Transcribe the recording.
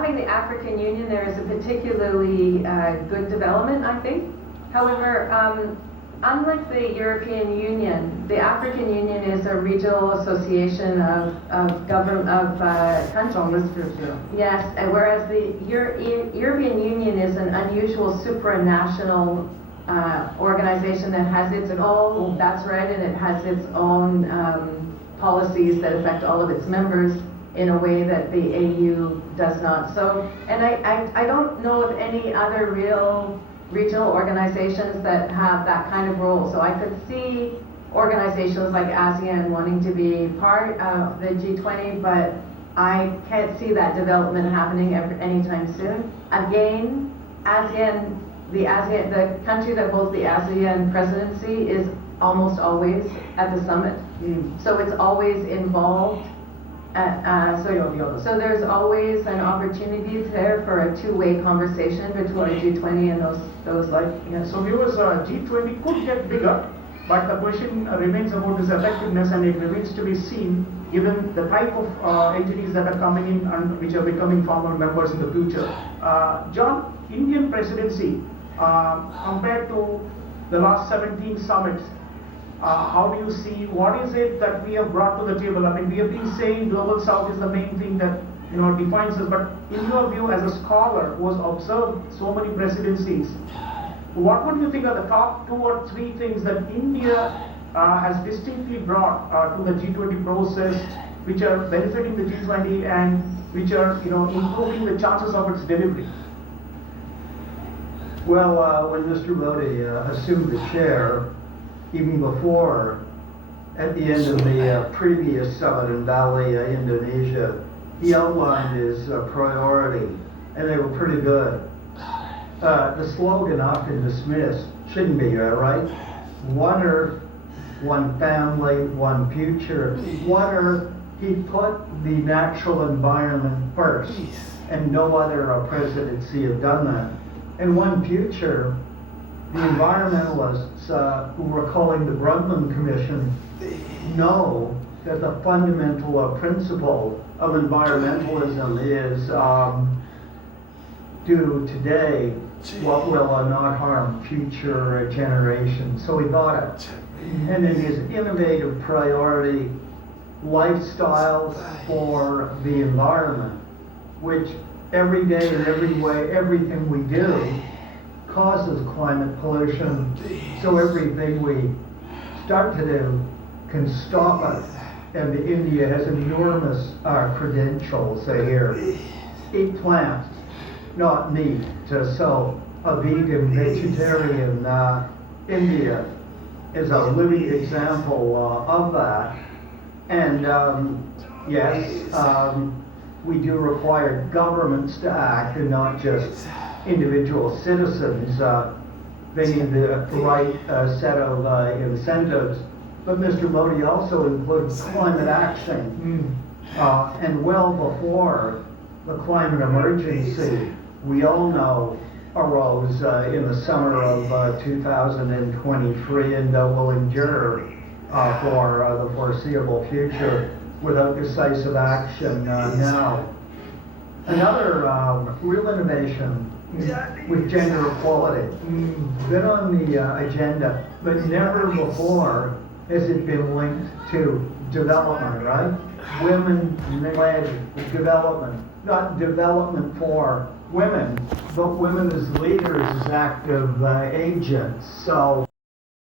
having the African Union there is a particularly good development, I think. However, unlike the European Union, the African Union is a regional association of countries. Yes, whereas the European Union is an unusual supranational organization that has its own, that's right, and it has its own policies that affect all of its members in a way that the AU does not. So, and I don't know of any other real regional organizations that have that kind of role. So I could see organizations like ASEAN wanting to be part of the G20, but I can't see that development happening anytime soon. Again, the country that holds the ASEAN presidency is almost always at the summit. So it's always involved. So there's always an opportunity there for a two-way conversation between G20 and those like, yes. So viewers, G20 could get bigger, but the question remains about its effectiveness, and it remains to be seen given the type of entities that are coming in and which are becoming formal members in the future. John, Indian presidency compared to the last 17 summits, how do you see, what is it that we have brought to the table? I mean, we have been saying Global South is the main thing that defines us, but in your view as a scholar who has observed so many presidencies, what would you think are the top 2 or 3 things that India has distinctly brought to the G20 process, which are benefiting the G20 and which are improving the chances of its delivery? Well, when Mr. Modi assumed the chair, even before, at the end of the previous summit in Bali, Indonesia, he outlined his priority, and they were pretty good. The slogan often dismissed, shouldn't be, right? One Earth, one family, one future. One Earth, he put the natural environment first, and no other presidency have done that. And one future, the environmentalists who we're calling the Brundtland Commission know that the fundamental principle of environmentalism is do today what will not harm future generations. So he got it. And in his innovative priority, lifestyles for the environment, which every day and every way, everything we do causes climate pollution, so everything we start to do can stop it. And India has enormous credentials here. Eat plants, not meat. So a vegan, vegetarian India is a living example of that. And yes, we do require governments to act and not just individual citizens. They need the right set of incentives. But Mr. Modi also includes climate action. And well before the climate emergency, we all know, arose in the summer of 2023 and will endure for the foreseeable future without decisive action now. Another real innovation with gender equality, been on the agenda, but never before has it been linked to development, right? Women-led development, not development for women, but women as leaders, as active agents. So